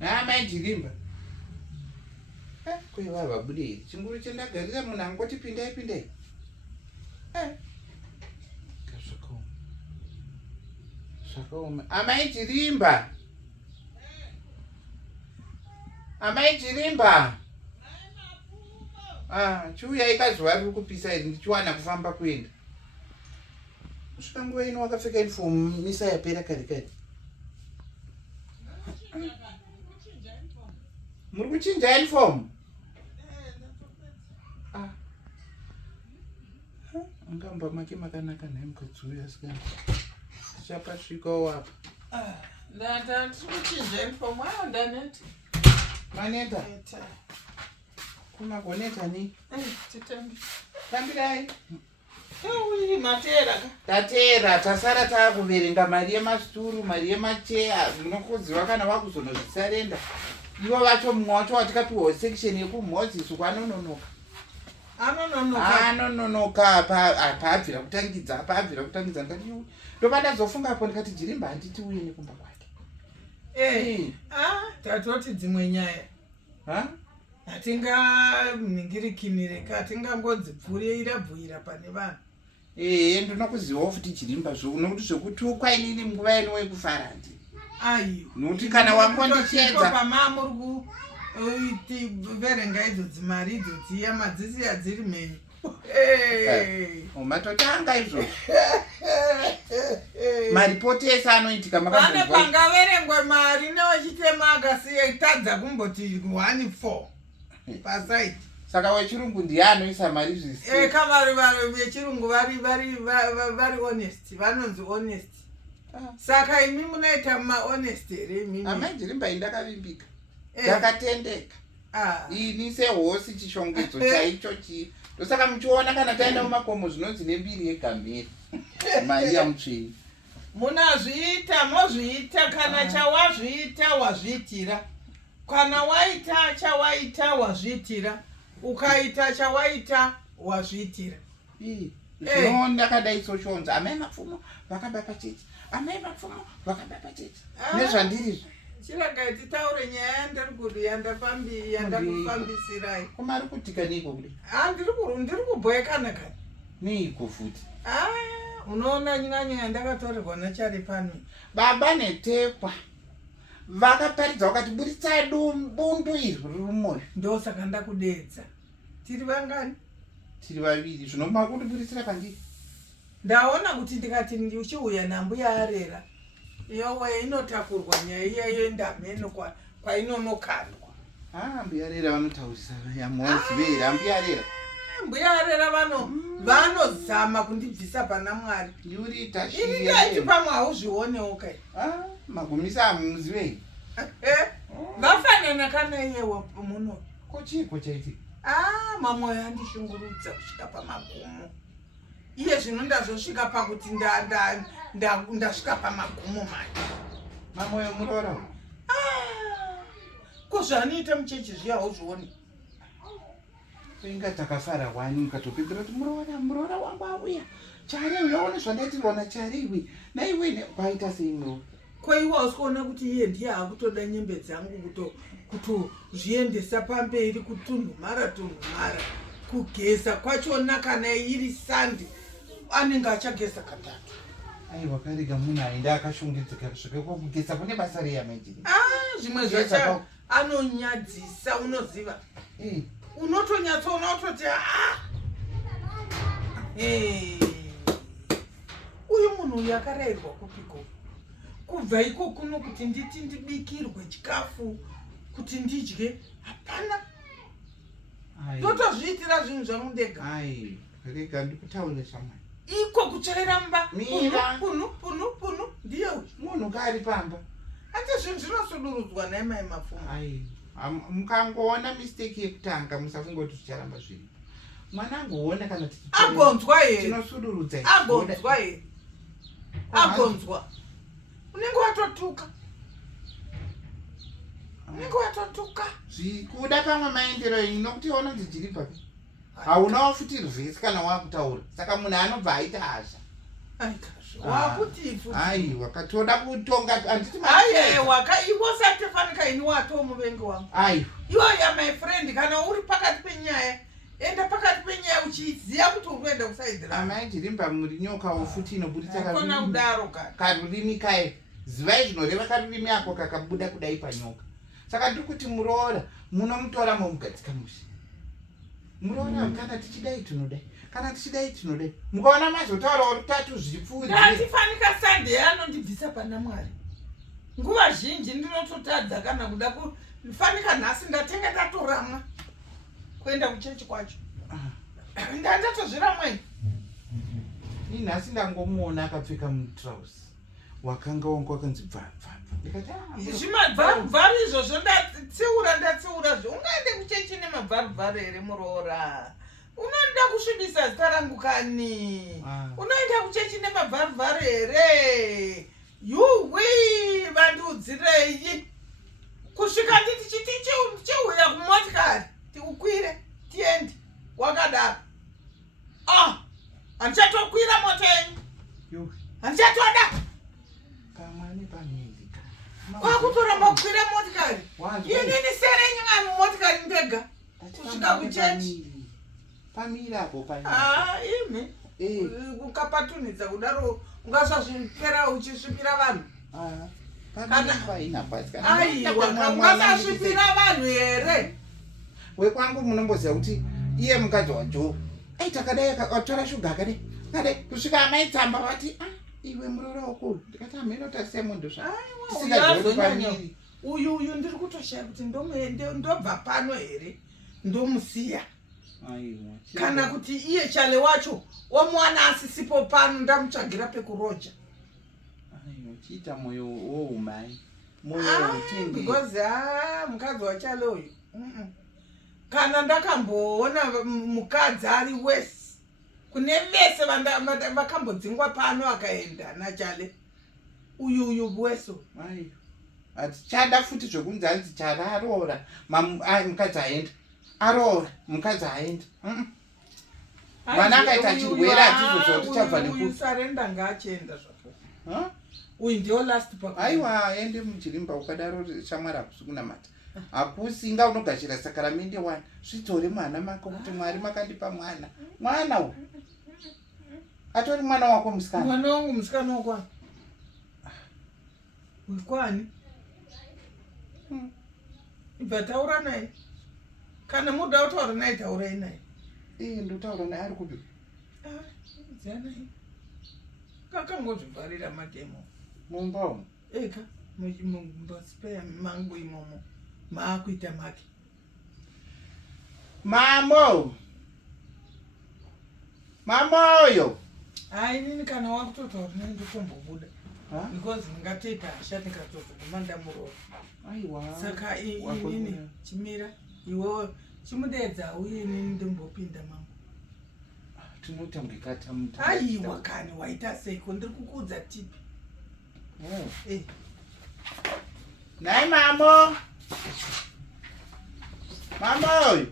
Mai Chirimba. Kwa babudi. Chinguru chendagarira munhu angoti pindai. Zvakaoma. Amai Chirimba. Amai Chirimba. Chiuya ikazuva riri kupisa iri ndichiwana kufamba kuenda. Kusvika nguva ino wakapfeka uniform misa yapera kare. Muri kuchinja uniform? Angamba make makanaka naye mukadzi uyu asikana. Tichapasvikawo apa. Ndiri kuchinja uniform ndaneti. Maneta? Kumagoneta ni? Titambi. Tambirai. Matera. Tatera, tasara takuverenga mari yemasituru, mari yemacheya, munokudziwa kana wakuzonozvisarenda. Ivo vacho mumwe wacho watikapiwa section yekumhotsi suku anononoka. Anononoka apabvira kutangidza ndikati ndopanda zofungapo ndikati Chirimba handiti uye nekumba kwake. Tatoti dzimwe nyaya. Hatinganingirikinire hatingangodzipfurira bvuyira pane vanhu. Ndinokuzivawo futi Chirimba nokuti zvokutukwa inini nguva ino wekufara handi. Nokuti kana wakondichedza pamamuri kuverenga idzo dzimari idzo dziya madzisi adziri mhenyu. Matotanga izvo. Maripoti ese anoitika pane pangaverengwa mari newechitema akasiya itadza kumboti 1-4 pasaiti. Saka wechirungu ndiye anoisa mari zvisi. Kavari vechirungu vari honest, vanonzi honest. Saka imi munoita ma-honest here imimi. Amai Chirimba indakavimbika. Ndakatendeka. Ini sehosi chishongedzo chaicho chi. Ndosaka muchiona kana taenda mumakomo zvinonzi nembiri yegameri. Mari yamutsvini. Munazviita, mozviita kana chawazviita wazviitira. Kana waita chawaita wazviitira. Ukaita chawaita wazviitira. Zvino ndakadai soshonza amai mapfumo vakaba pachechi. Amai mapfumo vakaba pachechi. Nezvandiri chiragai titaure nyaya yandakufambisirai. Kumari kutika niko kudi? Ndiri kubhekana kani. Niko futi. Unoona nyanya yandakatorerwa nachari pano. Baba netekwa vakaparidza vakati buritsai bundu iri rumori. Ndosaka ndakudedza. Tiri vangani? Tiri vaviri. Zvino makundiburitsira pandiri. Ndaona kuti ndikati ndichiuya nambuya arera. Yowe inotakurwa nyaya iyeyo ndameno kwainonokandwa. Mbuya arera vanotaurisa yamuwazivera mbuya arera. Mbuya arera vanozama kundibvisa pana Mwari. Yuri tashi. Ini ndaiti pamwe hauzvionewo kai. Magumisa hamuzivei. Vafanana kana iyewe muno. Kochiko chaiti? Mamwe andishungurudza kusvika pamagumo. Iye zvino ndazvosvika pakuti ndasvika pamagumo manje. Mamwe muroora. Kuzvanoita muchechi zviya hauzvioni. Inga takafara wani mukatopedzera kuti muroora wangu auya. Chariwi yaona zvandaitirwa Chariwi. Naiwe kwaita sei muroora? Kwaiwa usikuona kuti iye ndiye akutoda nyembe dzangu kutozviendesa pamberi kutunhumara kugeza kwachona kana iri sandi anenge achageza katatu. Wakarega munhu aenda akashongedzeka kusvika kwakugeza kune basa reyamaitiri. Zvimwe zvacho anonyadzisa unoziva. Unotonyatsoona utoti uyu munhu uyu akarayirwa kupiko. Kubva iko kuno kuti nditi ndibikirwe chikafu kuti ndidye hapana. Totozviitira zvinhu zvangu ndega. Rega ndikutaurire shamwari. Iko kuchaira mba. Mira. Punu. Ndiye munhu kari pamba. Ati zvinhu zvinosudurudzwa naimai mapfumo. Mukangoona mistake yekutanga musafunga kuti zvicharamba zviri. Mwana angoona kana agonzwa here. Tinosudurudza. Agonzwa here. Agonzwa. Unenge watotuka. Kuda pamwe maendero enyu nokuti unonzi Chirimba. Haunawo futi rivhesi kana wakutaura. Saka munhu anobva aita hasha. Ai, wakatoda kutonga anditi ai iwo satefanika ini wato muvengi wangu. Ai. Iwo ya my friend kana uri pakati penyaya. Enda pakati penyaya uchiziya kuti urikuenda kusaidira. Amai chirimba muri nyoka ofuti inoburitsa karurimi. Kona kudaro ka. Karurimi kai. Zivai zvinoreva karurimi ako kakabuda kudai panyoka. Saka ndiri kuti muroora munomutora momugadzika mushi. Muroora kana tichidai tinodai. Kana tichidai tinodai. Mukaona mazotaura rutatu zvipfuuri. Atifanika Sunday anondibvisa pana Mwari. Nguva zhinji ndinototadza kana kuda kufanika nhasi ndatenga ndatoramwa kuenda kuchechi kwacho. Ndatozviramwa. Ini nhasi ndangomuona akapfeka mutrausi wakanga wangu wakanzi bva. Zvimabvarubvaru izvozvo ndatsiura ungaende kuchechi nemabvarubvaru here muroora. Unoda kusvibisa zita rangu kani? Unoenda kuchechi nemabvarubvaru here? Yuwi vandudzirei. Kusvika nditi chiti chiuya kumotikari tiukwire tiende wakadaro. Handichatokwira mota yenyu. Handichatoda. Kamani pamiri. Wakutoramba kukwira motikari. Inini serenyu ngani motikari ndega. Kusvika kuchechi. Pamira apo imi. Ukapatunidza kudaro ungasazvipera uchisvipira vanhu. Ungasazvipira vanhu here. Wekwangu munomboziva kuti iye mukadzi waJoe takadai akatora shuga akadai kadai kusvika amaitsamba vati iwe muroora wako ndikati hameno tasemondo uyu ndiri kutoshaya kuti ndobva pano here ndomusiya. Kana kuti iye chale wacho womwana asisipo pano ndamutsvagira pekuroja. Chiita moyo woumai. Because mukadzi wachale uyu. Kana ndakamboona mukadzi ari wese kune vese vakambodzingwa pano akaenda nachale uyu weso. Atichada futi zvokunzi anzi chale aroora mukadzi aenda. Aroora mukadzi aenda. Mwana akaita chirwere atizozvo tichabva neku. Uyu sarenda ngaachenda zvako. Uyu ndio last pakuru. Aiwa ende muchirimba ukadaro shamwari akusikunamata. Akusinga unogashira sakaramende 1. Zvitore mwana mako kuti Mwari makandipa mwana. Mwana uyu. Atori mwana wako musikana. Mwana wangu musikana wako. Uyu kwani? Ibva taura naye. Kana muda utaura naye taurai naye. Ndotaura naye ari kupi? Zana. Kakangozvibvarira matemo. Mumba umu. Eka mumbaspeya mangu imomo. Maakuita make. Mamo oyo. Inini kana wakutotaura naye ndotombobuda. Because ngatoita ashati nikatozogumanda muroora. Aiwa. Saka inini chimira iwe chimudeedza uye inini ndombopinda mangu. Tinotongekata muti. Aiwa kani waita seiko ndiri kukuudza tipi. Nai mamo oyo.